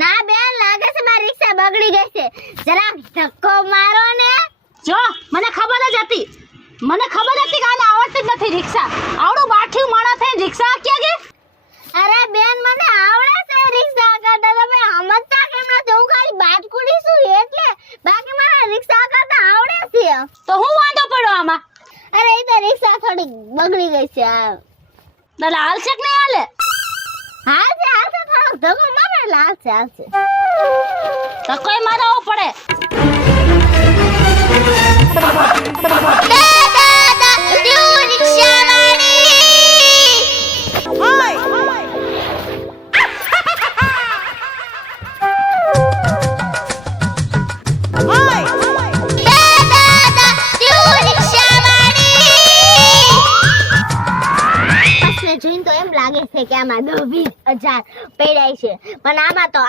ના બેન લાગે છે મારી રિક્ષા બગડી ગઈ છે જરાક ધક્કો મારો ને જો મને ખબર જ હતી કે આને આવડતી જ નથી રિક્ષા આવડું બાઠ્યું માણસ થઈને રિક્ષા ક્યાં ગઈ અરે બેન મને આવડે છે રિક્ષા કરતા તમે સમજતા કેમ નથી હું ખાલી બાટકુડી છું એટલે બાકી મને રિક્ષા કરતા આવડે છે તો હું વાંધો પડ્યો આમાં અરે એ તો રિક્ષા થોડી બગડી ગઈ છે એટલે હાલ છે કે નહીં હાલે હાલશે થોડોક ધક્કો મારે એટલે હાલશે તો કોઈ મારવો પડે જોઈને તો એમ લાગે છે કે આમાં 10-20 હજાર પડ્યા છે પણ આમાં તો